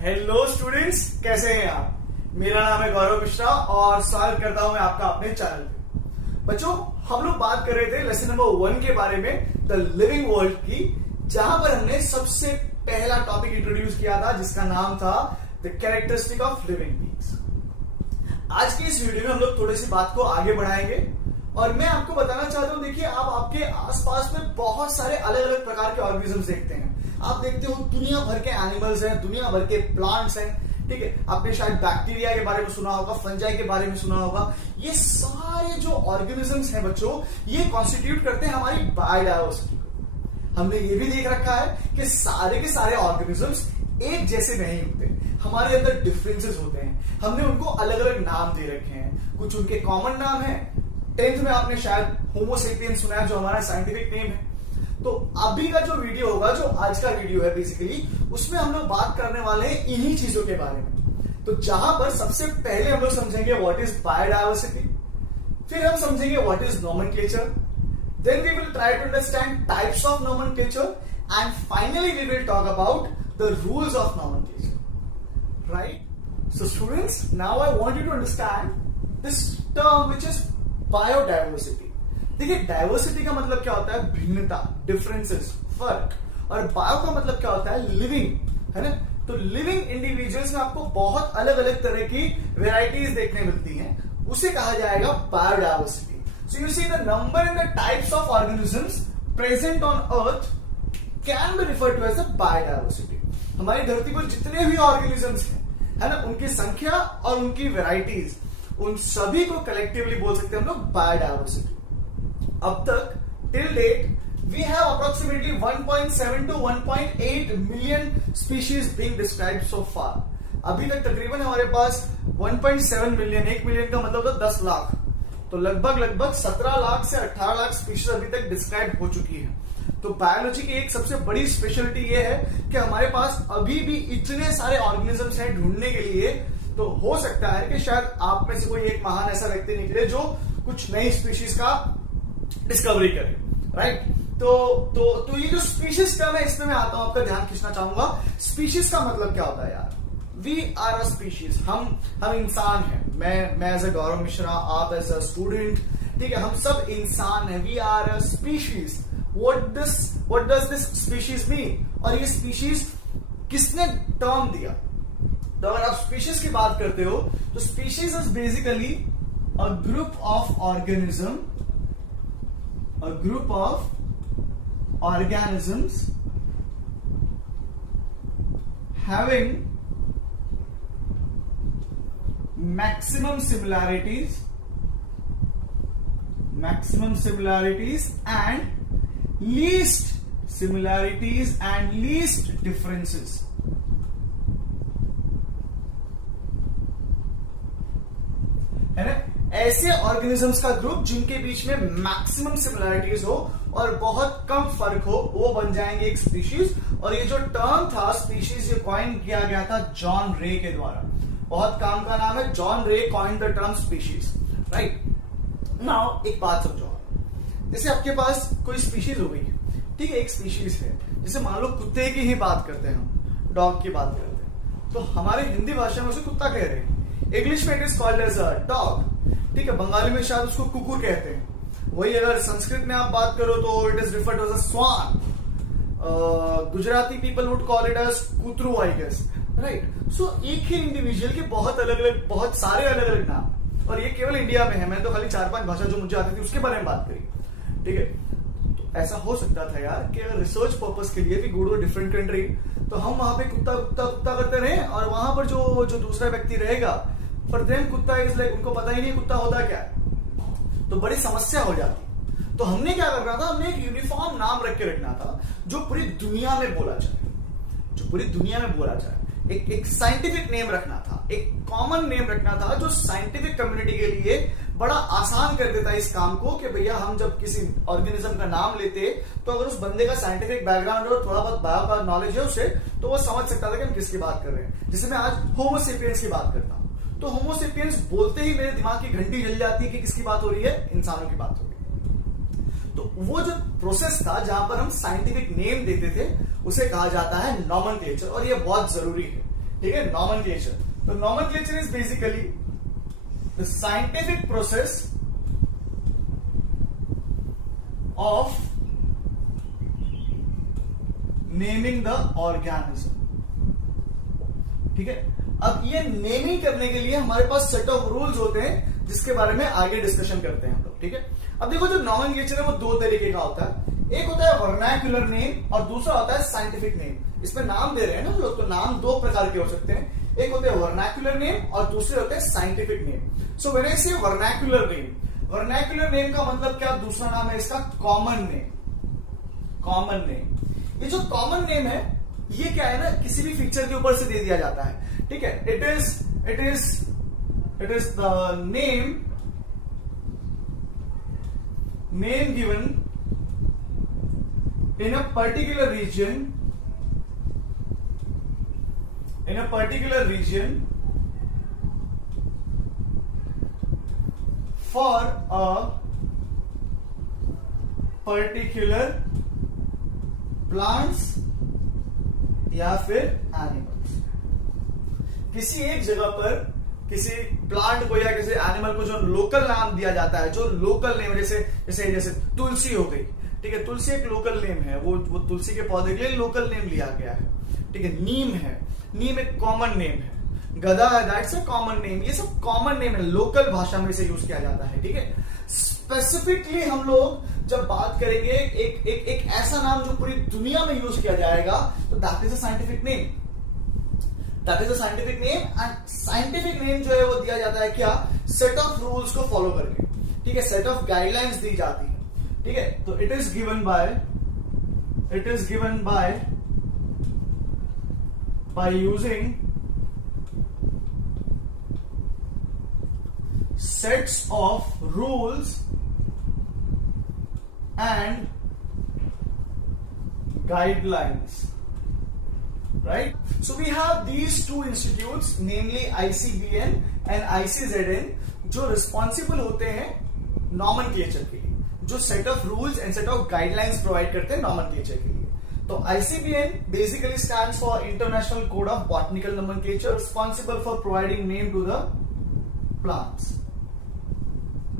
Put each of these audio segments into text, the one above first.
Hello students, कैसे हैं आप। मेरा नाम है गौरव मिश्रा और स्वागत करता हूं मैं आपका अपने चैनल पे। बच्चों, हम लोग बात कर रहे थे लेसन नंबर 1 के बारे में, द लिविंग वर्ल्ड की, जहां पर हमने सबसे पहला टॉपिक इंट्रोड्यूस किया था जिसका नाम था the characteristic of living beings. आज की इस वीडियो में हम लोग थोड़ी सी बात को आगे बढ़ाएंगे और मैं आपको बताना चाहता हूं, देखिए आप आपके आसपास में बहुत सारे अलग अलग प्रकार के ऑर्गेनिजम्स देखते हैं। आप देखते हो दुनिया भर के एनिमल्स हैं, दुनिया भर के प्लांट्स हैं, ठीक है। आपने शायद बैक्टीरिया के बारे में सुना होगा, फंजाई के बारे में सुना होगा। ये सारे जो ऑर्गेनिजम्स हैं बच्चों, ये कॉन्स्टिट्यूट करते हैं हमारी बायोडायवर्सिटी को। हमने ये भी देख रखा है कि सारे के सारे ऑर्गेनिजम्स एक जैसे नहीं होते, हमारे अंदर डिफरेंसेस होते हैं। हमने उनको अलग अलग नाम दे रखे हैं, कुछ उनके कॉमन नाम है। 10th में आपने शायद होमो सेपियंस सुना है, जो हमारा साइंटिफिक नेम है। तो अभी का जो वीडियो होगा, जो आज का वीडियो है बेसिकली, उसमें हम लोग बात करने वाले हैं इन्हीं चीजों के बारे में। तो जहां पर सबसे पहले हम लोग समझेंगे व्हाट इज बायोडायवर्सिटी, फिर हम समझेंगे what is nomenclature, then we will try to understand types of nomenclature and finally we will talk about the rules of nomenclature, right. So students, now I want you to understand this term which is biodiversity. देखिए, diversity का मतलब क्या होता है? भिन्नता, differences, फर्क। और bio का मतलब क्या होता है? लिविंग, है ना। तो लिविंग इंडिविजुअल्स में आपको बहुत अलग अलग तरह की वेराइटीज देखने मिलती हैं, उसे कहा जाएगा biodiversity. So you see the number and the types of organisms present on earth can be referred to as a biodiversity. हमारी धरती पर जितने भी ऑर्गेनिजम्स हैं, है ना, उनकी संख्या और उनकी वेराइटीज, उन सभी को कलेक्टिवली बोल सकते हैं हम लोग बायोडायवर्सिटी। अब तक till date we have approximately 1.7 to 1.8 million species being described so far. अभी तक तकरीबन हमारे पास 1.7 मिलियन, 1 मिलियन का मतलब था 10 लाख, तो लगभग 17 लाख से 18 लाख स्पीशीज अभी तक डिस्क्राइब हो चुकी है। तो बायोलॉजी की एक सबसे बड़ी स्पेशलिटी ये है कि हमारे पास अभी भी इतने सारे ऑर्गेनिजम्स हैं ढूंढने के लिए। तो हो सकता है कि शायद आप में से कोई एक महान ऐसा व्यक्ति निकले जो कुछ नई स्पीशीज का डिस्कवरी करे, राइट। तो ये जो स्पीशीज टर्म है, इसमें मैं आता हूं, आपका ध्यान खींचना चाहूंगा। स्पीशीज का मतलब क्या होता है यार? वी आर अ स्पीशीज, हम इंसान हैं। मैं एज अ गौरव मिश्रा, आप एज अ स्टूडेंट, ठीक है, हम सब इंसान हैं। We are a species. What does this species mean? और ये स्पीशीज किसने टर्म दिया? तो अगर आप स्पीशीज की बात करते हो, तो species is basically a group of organism, a group of organisms having maximum similarities and least similarities and least differences. है ना, ऐसे ऑर्गेनिजम्स का ग्रुप जिनके बीच में मैक्सिमम सिमिलैरिटीज हो और बहुत कम फर्क हो, वो बन जाएंगे एक स्पीशीज। और ये जो टर्म था स्पीशीज, ये कॉइन किया गया था जॉन रे के द्वारा। बहुत काम का नाम है, जॉन रे coin the term species, right. Now एक बात समझो, जैसे आपके पास कोई स्पीशीज हो गई, ठीक है, एक स्पीशीज है, जैसे मान लो कुत्ते की ही बात करते हैं, हम डॉग की बात करते हैं, तो हमारे हिंदी भाषा में उसे कुत्ता कह रहे हैं, इंग्लिश में it is called as a dog, ठीक है, बंगाली में शायद उसको कुकुर कहते हैं। वही अगर संस्कृत में आप बात करो तो it is referred as a swan. Gujarati people would call it as कुतरू, आई गेस, राइट। सो एक ही इंडिविजुअल के बहुत अलग अलग, बहुत सारे अलग अलग नाम, और ये केवल इंडिया में है। मैं तो खाली 4-5 भाषा जो मुझे आती थी उसके बारे में बात करी, ठीक है। तो ऐसा हो सकता था यार कि अगर रिसर्च पर्पस के लिए भी गो टू डिफरेंट कंट्री, तो हम वहां पे कुत्ता कुत्ता कुत्ता करते रहे, और वहां पर जो दूसरा व्यक्ति रहेगा, फॉर देम कुत्ता इज लाइक, उनको पता ही नहीं कुत्ता होता क्या है, तो बड़ी समस्या हो जाती। तो हमने क्या करना था, हमने एक यूनिफॉर्म नाम रख के रखना था जो पूरी दुनिया में बोला जाए, एक साइंटिफिक नेम रखना था, एक कॉमन नेम रखना था जो साइंटिफिक कम्युनिटी के लिए बड़ा आसान कर देता है इस काम को, कि भैया हम जब किसी ऑर्गेनिज्म का नाम लेते, तो अगर उस बंदे का साइंटिफिक बैकग्राउंड और थोड़ा बहुत बायो का नॉलेज है उसे, तो वो समझ सकता था कि हम किसकी बात कर रहे हैं। जैसे मैं आज होमो सेपियंस की बात करता हूं, तो होमो सेपियंस बोलते ही मेरे दिमाग की घंटी जल जाती है कि किसकी बात हो रही है? इंसानों की बात हो रही है। तो वो जो प्रोसेस था जहां पर हम साइंटिफिक नेम देते थे, उसे कहा जाता है नॉमेनक्लेचर, और ये बहुत जरूरी है। ठीक है, नॉमेनक्लेचर। तो nomenclature is basically the scientific process of naming the organism. ठीक है, अब ये नेमिंग करने के लिए हमारे पास सेट ऑफ रूल्स होते हैं जिसके बारे में आगे डिस्कशन करते हैं हम लोग। ठीक है, अब देखो जो नॉमेनक्लेचर है वो दो तरीके का होता है, एक होता है वर्नाक्युलर नेम और दूसरा होता है साइंटिफिक नेम। इसमें नाम दे रहे हैं ना हम लोग, तो नाम दो प्रकार के हो सकते हैं, एक होते हैं वर्नाक्युलर नेम और दूसरे होते हैं scientific name. So when I से वर्नाक्युलर नेम, वर्नाक्युलर नेम का मतलब क्या, दूसरा नाम है इसका कॉमन नेम। कॉमन नेम, ये जो कॉमन नेम है ये क्या है ना, किसी भी फीचर के ऊपर से दे दिया जाता है। ठीक है, it is the name given in a particular region for a particular plants या फिर एनिमल्स। किसी एक जगह पर किसी प्लांट को या किसी एनिमल को जो लोकल नाम दिया जाता है, जो लोकल नेम, जैसे तुलसी हो गई। ठीक है, तुलसी एक लोकल नेम है, वो तुलसी के पौधे के लिए लोकल नेम लिया गया है। ठीक है, नीम है, नीम एक कॉमन नेम है। गधा है, दैट्स अ कॉमन नेम। ये सब कॉमन नेम है, लोकल भाषा में से यूज किया जाता है। ठीक है, स्पेसिफिकली हम लोग जब बात करेंगे एक ऐसा नाम जो पूरी दुनिया में यूज किया जाएगा, तो that is a scientific name. That is a scientific name. And scientific name जो है वो दिया जाता है क्या, सेट ऑफ रूल्स को फॉलो करके। ठीक है, सेट ऑफ गाइडलाइंस दी जाती है। ठीक है, तो it is given by using sets of rules and guidelines, right? So we have these two institutes, namely ICBN and ICZN, जो responsible होते हैं nomenclature के लिए, जो set of rules and set of guidelines provide करते हैं nomenclature के लिए। तो ICBN basically stands for International Code of Botanical Nomenclature, responsible for providing name to the plants।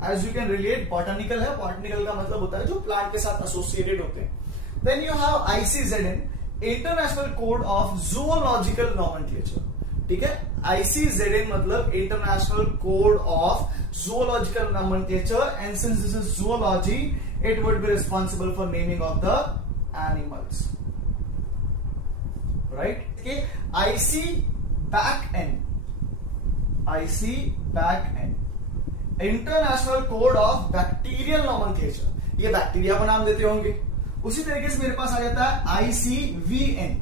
As you can relate, botanical है, botanical का मतलब होता है जो प्लांट के साथ एसोसिएटेड होते हैं। Then you have ICZN, International Code of Zoological Nomenclature। ठीक है, ICZN मतलब International Code of Zoological Nomenclature, and since this is zoology, it would be responsible for naming of the animals, right? Okay, ICBACN, international code of bacterial nomenclature. ये bacteria को नाम देते होंगे। उसी तरीके से मेरे पास आ जाता है ICVN।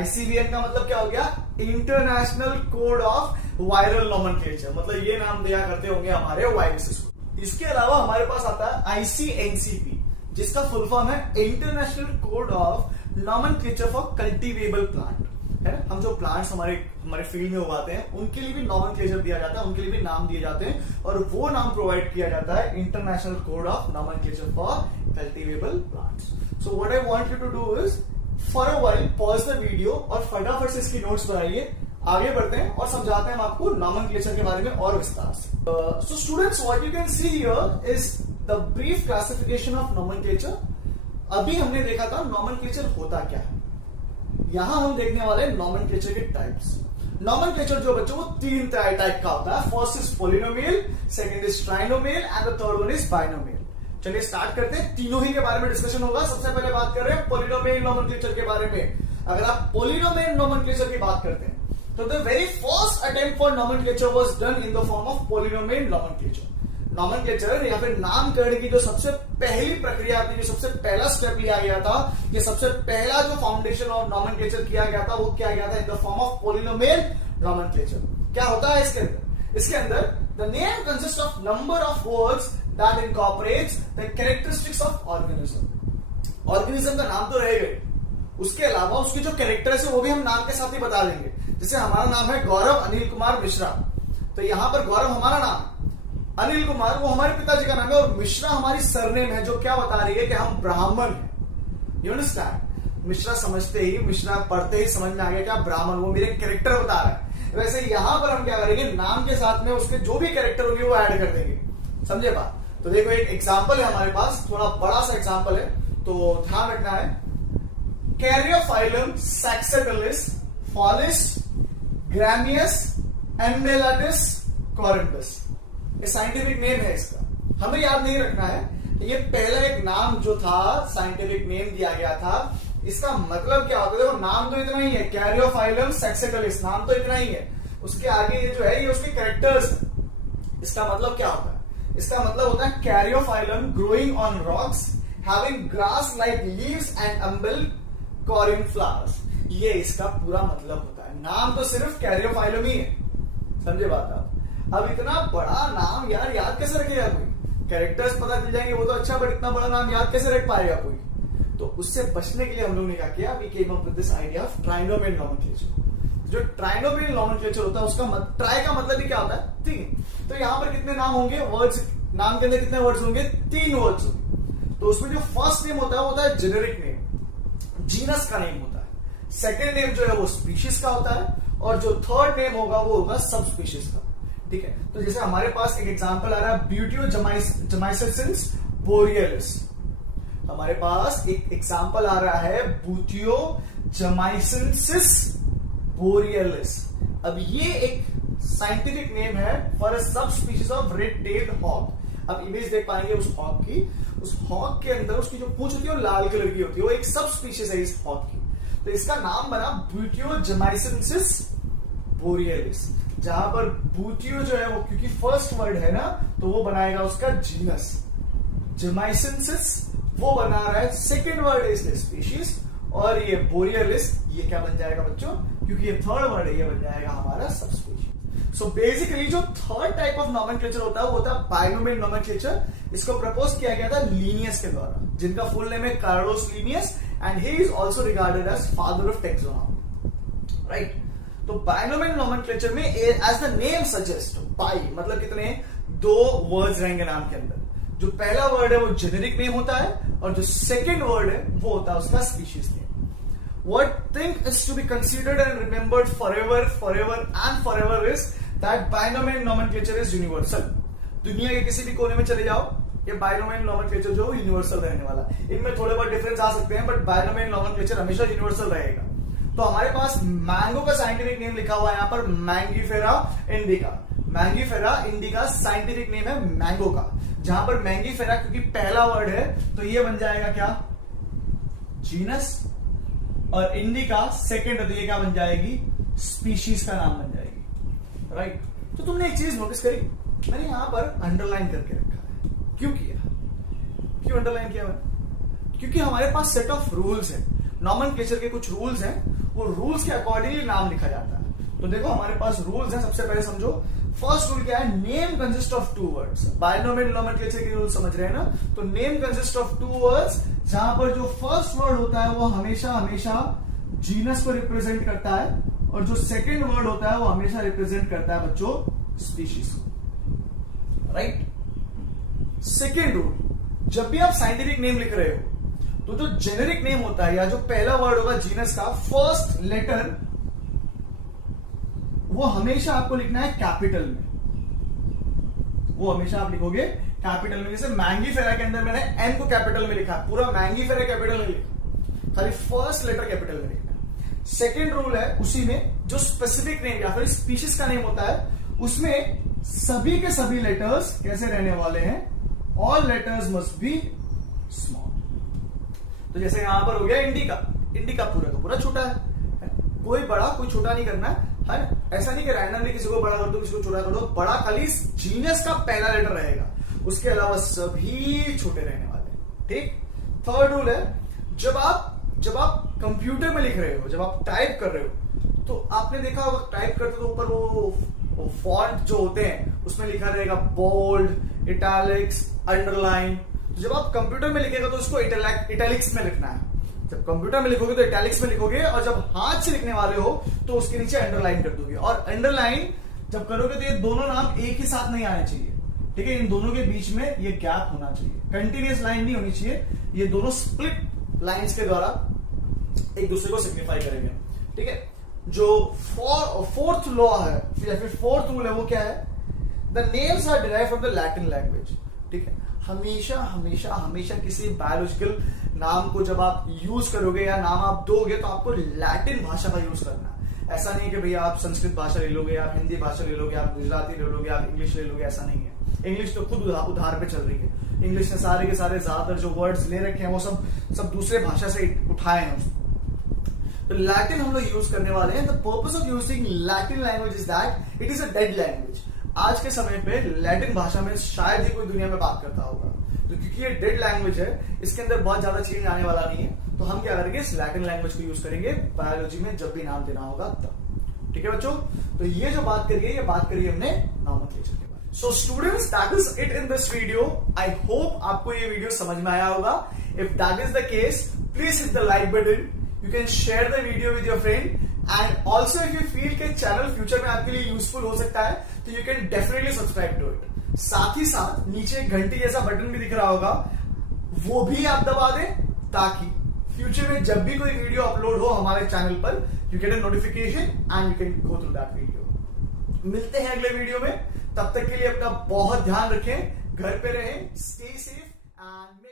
ICVN का मतलब क्या हो गया, international code of viral nomenclature, मतलब ये नाम दिया करते होंगे हमारे वायरसेस को। इसके अलावा हमारे पास आता है ICNCP, जिसका फुल फॉर्म है international code of nomenclature for cultivable plant. है ना, हम जो प्लांट्स हमारे फील्ड में उगाते हैं उनके लिए भी नॉमेनक्लेचर दिया जाता है, उनके लिए भी नाम दिए जाते हैं, और वो नाम प्रोवाइड किया जाता है international code of nomenclature for cultivable plants. So what I want you to do is for a while pause the video और फटाफट से इसकी नोट्स बनाइए। आगे बढ़ते हैं और समझाते हैं हम आपको नॉमेनक्लेचर के बारे में और विस्तार से। So students, what you can see here is the brief classification of nomenclature. अभी हमने देखा था नॉमेनक्लेचर होता क्या है, यहां हम देखने वाले नॉमेनक्लेचर के टाइप्स। नॉमेनक्लेचर जो बच्चों वो तीन टाइप का होता है। First is polynomial, second is trinomial and the third one is binomial. चलिए स्टार्ट करते हैं, तीनों ही के बारे में डिस्कशन होगा। सबसे पहले बात कर रहे हैं पोलिनोमियल नॉमेनक्लेचर के बारे में। अगर आप पोलिनोमियल नॉमेनक्लेचर की बात करते हैं तो the very first attempt for nomenclature was done in the form of polynomial nomenclature. Nomenclature या फिर नामकरण की जो सबसे पहली प्रक्रिया थी, जो सबसे पहला स्टेप लिया गया था, ये सबसे पहला जो फाउंडेशन ऑफ नॉमेनक्लेचर किया गया था, वो किया गया था in the form of polynomial nomenclature. क्या होता है इसके अंदर? इसके अंदर the name consist of number of words that incorporates the characteristics of organism. Organism का नाम तो रहेगा, उसके अलावा उसके जो कैरेक्टर्स है वो भी हम नाम के साथ ही बता देंगे। जैसे हमारा नाम है गौरव अनिल कुमार मिश्रा, तो यहां पर गौरव हमारा नाम, अनिल कुमार वो हमारे पिताजी का नाम है, और मिश्रा हमारी सरनेम है जो क्या बता रही है कि हम ब्राह्मण हैं। You understand? मिश्रा समझते ही, मिश्रा पढ़ते ही समझ में आ गया क्या ब्राह्मण वो मेरे कैरेक्टर बता रहा है। वैसे यहां पर हम क्या करेंगे, नाम के साथ में उसके जो भी कैरेक्टर होंगे वो ऐड कर देंगे। समझे बात? तो देखो एक एग्जाम्पल है हमारे पास, थोड़ा बड़ा सा एग्जाम्पल है, तो ध्यान रखना है। कैरियोफाइलम सैक्सेटिलिस फॉलिस ग्रामियस एम्बेलाटिस कॉरिम्बस, ये साइंटिफिक नेम है इसका, हमें याद नहीं रखना है। ये पहला एक नाम जो था, साइंटिफिक नेम दिया गया था, इसका मतलब क्या होता है? देखो नाम तो इतना ही है, कैरियोफाइलम सेक्सेटलिस, नाम तो इतना ही है, उसके आगे ये जो है ये उसके कैरेक्टर्स। इसका मतलब क्या होता है? इसका मतलब होता है caryophyllum growing on rocks having grass like leaves and umbel corymb flowers, ये इसका पूरा मतलब होता है। नाम तो सिर्फ कैरियोफाइलम ही है, समझे बात आप? अब इतना बड़ा नाम यार याद कैसे रखेगा कोई? कैरेक्टर्स पता चल जाएंगे वो तो अच्छा, बट इतना बड़ा नाम याद कैसे रख पाएगा कोई? तो उससे बचने के लिए हम लोग ने क्या किया, we came up with this idea of trinomial nomenclature. जो ट्राइनोमियल नोमेनक्लेचर होता है उसका ट्राई का मतलब ही क्या होता है? 3। तो यहां पर कितने नाम होंगे? वर्ड्स, नाम के अंदर कितने वर्ड्स होंगे? 3 वर्ड्स होंगे। तो उसमें जो फर्स्ट नेम होता है वो होता है जेनेरिक नेम, जीनस का नेम होता है। सेकेंड नेम जो है वो स्पीशीज का होता है, और जो थर्ड नेम होगा वो होगा सब स्पीशीज का। ठीक है, तो जैसे हमारे पास एक एग्जांपल आ रहा है ब्यूटियो जमाइसेंसिस बोरियलिस, हमारे पास एक एग्जांपल आ रहा है ब्यूटियो जमाइसेंसिस बोरियलिस। अब ये एक साइंटिफिक नेम है for a subspecies of red tailed hawk. अब इमेज देख पाएंगे उस हॉक की, उस हॉक के अंदर उसकी जो पूंछ होती है वो लाल कलर की होती है, वो एक सब स्पीशीज है इस हॉक की। तो इसका नाम बना ब्यूटियो जमाइसेंसिस बोरियलिस, जहां पर ब्यूटियो जो है वो क्योंकि फर्स्ट वर्ड है ना, तो वो बनाएगा उसका जीनस। जमाइसेंसिस वो बना रहा है सेकेंड वर्ड है इसलिए स्पीशीज, और ये बोरियलिस ये क्या बन जाएगा बच्चों? क्योंकि ये थर्ड वर्ड है, ये बन जाएगा हमारा सब स्पीशीज। सो बेसिकली जो थर्ड टाइप ऑफ नोमेनक्लेचर होता है वो होता है बाइनोमियल नोमेनक्लेचर। इसको प्रपोज किया गया था लिनियस के द्वारा, जिनका फुल नेम है Carlos Linnaeus, and he is also regarded as father of taxonomy, right? तो बाइनोमियल नोमेनक्लेचर में as the name suggest, bi मतलब कितने? 2 वर्ड्स रहेंगे नाम के अंदर। जो पहला वर्ड है वो जेनेरिक नेम होता है, और जो सेकेंड वर्ड है वो होता है उसका species name. What thing is to be considered and remembered forever and forever is that binomial nomenclature is universal. दुनिया के किसी भी कोने में चले जाओ, ये बाइनोमियल नोमेनक्लेचर जो यूनिवर्सल रहने वाला है। इनमें थोड़े बहुत डिफरेंस आ सकते हैं, बट बाइनोमियल नोमेनक्लेचर हमेशा यूनिवर्सल रहेगा। तो हमारे पास मैंगो का साइंटिफिक नेम लिखा हुआ है यहाँ पर Mangifera indica. Mangifera indica scientific name है मैंगो का, जहां पर मैंगीफेरा क्योंकि पहला वर्ड है तो ये बन जाएगा क्या? जीनस, और इंडिका सेकेंड है तो ये क्या बन जाएगी? स्पीशीज का नाम बन जाएगी, राइट? तो तुमने एक चीज नोटिस करी, मैंने यहां पर अंडरलाइन करके रखा है। क्यों किया? क्यों अंडरलाइन किया मैंने? क्योंकि हमारे पास सेट ऑफ रूल्स है, नोमेनक्लेचर के कुछ रूल्स हैं, वो रूल्स के अकॉर्डिंगली नाम लिखा जाता है। तो देखो हमारे पास रूल्स हैं, सबसे पहले समझो। फर्स्ट रूल क्या है? Name consist of 2 words. Binomial nomenclature के रूल समझ रहे हैं ना? तो नेम कंसिस्ट ऑफ 2 वर्ड्स, जहां पर जो फर्स्ट वर्ड होता है वो हमेशा हमेशा जीनस को रिप्रेजेंट करता है, और जो सेकेंड वर्ड होता है वो हमेशा रिप्रेजेंट करता है बच्चों स्पीशीज को, राइट? सेकेंड रूल, जब भी आप साइंटिफिक नेम लिख रहे हो तो जो जेनेरिक नेम होता है या जो पहला वर्ड होगा जीनस का, फर्स्ट लेटर वो हमेशा आपको लिखना है कैपिटल में। वो हमेशा आप लिखोगे कैपिटल में। जैसे मैंगीफेरा के अंदर मैंने एन को कैपिटल में लिखा, पूरा मैंगीफेरा कैपिटल में लिखा, खाली फर्स्ट लेटर कैपिटल में लिखना है। सेकेंड रूल है उसी में, जो स्पेसिफिक नेम या फिर स्पीशीज का नेम होता है उसमें सभी के सभी लेटर्स कैसे रहने वाले हैं? All letters must be small. तो जैसे यहां पर हो गया इंडिका, इंडिका पूरा का पूरा छोटा है, कोई बड़ा कोई छोटा नहीं करना है। ऐसा नहीं कि रैंडमली किसी को बड़ा कर दो किसी को छोटा कर दो, बड़ा खाली जीनस का पहला लेटर रहेगा, उसके अलावा सभी छोटे रहने वाले। ठीक। थर्ड रूल है, जब आप कंप्यूटर में लिख रहे हो, जब आप टाइप कर रहे हो, तो आपने देखा होगा टाइप करते तो ऊपर वो फॉन्ट जो होते हैं उसमें लिखा रहेगा बोल्ड, इटैलिक्स, अंडरलाइन। जब आप कंप्यूटर में लिखेगा तो उसको इटैलिक्स में लिखना है। जब कंप्यूटर में लिखोगे तो इटैलिक्स में लिखोगे, और जब हाथ से लिखने वाले हो तो उसके नीचे अंडरलाइन कर दोगे। और अंडरलाइन जब करोगे तो ये दोनों नाम एक ही साथ नहीं आने चाहिए, ठीक है? इन दोनों के बीच में ये गैप होना चाहिए, कंटिन्यूअस लाइन नहीं होनी चाहिए। ये दोनों स्प्लिट लाइंस के द्वारा एक दूसरे को सिग्निफाई करेंगे। ठीक है, जो फोर्थ लॉ है या फिर फोर्थ रूल है वो क्या है? The names are derived from the Latin language. ठीक है, हमेशा हमेशा हमेशा किसी बायोलॉजिकल नाम को जब आप यूज करोगे या नाम आप दोगे तो आपको लैटिन भाषा का यूज करना है। ऐसा नहीं कि भैया आप संस्कृत भाषा ले लोगे, आप हिंदी भाषा ले लोगे, आप गुजराती ले लोगे, आप इंग्लिश ले लोगे, ऐसा नहीं है। इंग्लिश तो खुद उधार पे चल रही है। इंग्लिश ने सारे के सारे ज्यादातर जो वर्ड्स ले रखे हैं वो सब दूसरे भाषा से उठाए हैं उसको। तो लैटिन हम लोग यूज करने वाले हैं। The purpose of using Latin language is that it is a dead language. आज के समय पे लैटिन भाषा में शायद ही कोई दुनिया में बात करता होगा, तो क्योंकि ये डेड लैंग्वेज है, इसके अंदर बहुत ज्यादा चेंज आने वाला नहीं है। तो हम क्या करेंगे, इस लैटिन लैंग्वेज को यूज करेंगे बायोलॉजी में जब भी नाम देना होगा तब। ठीक है बच्चों, तो ये जो बात करिए ये बात करिए हमने नॉमेनक्लेचर के बारे में। So students, that is it in this video. I hope आपको ये वीडियो समझ में आया होगा। If that is the case, please hit the like button. You can share the video with your friend, and also if you feel कि channel future में आपके लिए यूजफुल हो सकता है तो you can definitely subscribe to it। साथ ही साथ नीचे एक घंटी जैसा बटन भी दिख रहा होगा, वो भी आप दबा दें ताकि फ्यूचर में जब भी कोई वीडियो अपलोड हो हमारे चैनल पर you get a notification and you can go through that video। मिलते हैं अगले वीडियो में, तब तक के लिए अपना बहुत ध्यान रखें, घर पे रहें, stay safe and